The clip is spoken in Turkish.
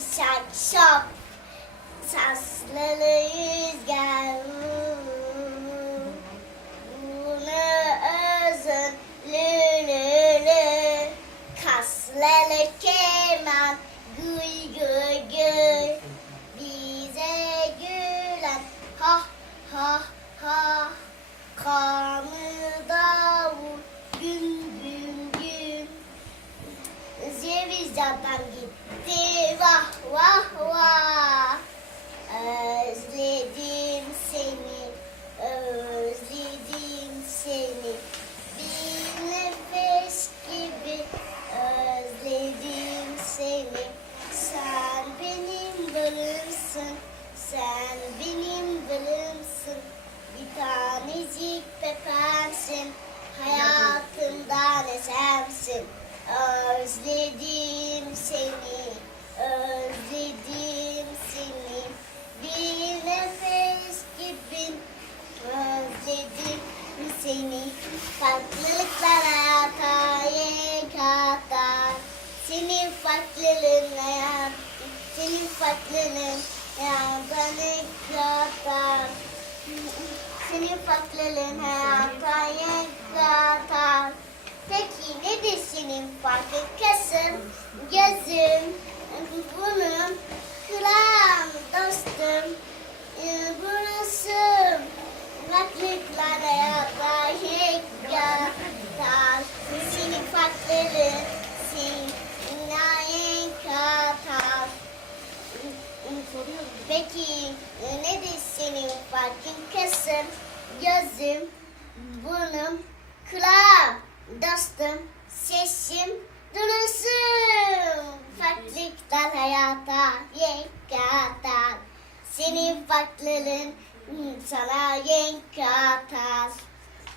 şak şok. Sasları rüzgar Bunu özün lülülü Kasları keman gül gül gül. Bize gülen ha ha ha. Kanı davul gün gün gün Ceviz candan neşemsin Özledim seni, özledim seni. Bir nefes gibi özledim seni. Farklılıklar hayata renk katar Senin farklılığın hayat, senin farklılığın hayata renk katar Senin farklılığın hayata renk katar Peki nedir senin farkın? Kasım, gözüm, burnum, kulağım, dostum, e, burası. Farklılıklar hayata yekkatar. Senin farklılığın, senin ayın katar. Peki nedir senin farkın? Kasım, gözüm, burnum, kulağım, dostum, sesim. Farklılıklar hayata yekatar. Senin farklılığın sana renk katar.